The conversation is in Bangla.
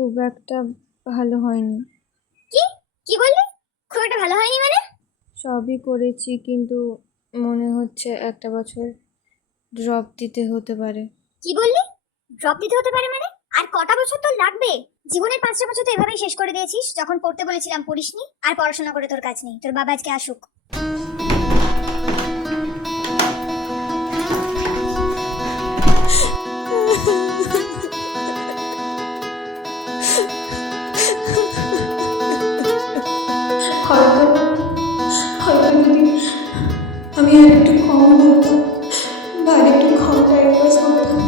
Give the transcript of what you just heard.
খুব একটা ভালো হয়নি। কি কি বললি? খুব একটা ভালো হয়নি মানে? সবই করেছি, কিন্তু মনে হচ্ছে একটা বছর ড্রপ দিতে হতে পারে। কি বললি? ড্রপ দিতে হতে পারে মানে? আর কটা বছর তোর লাগবে? জীবনের 5টা বছর তো এভাবেই শেষ করে দিয়েছিস। যখন পড়তে বলেছিলাম পড়িসনি, আর পড়াশোনা করে তোর কাজ নেই। তোর বাবা আজকে আসুক। হয়তো হয়তো যদি আমি আর একটু কম বলতাম বা আর একটু কম টাইম পাস করতাম,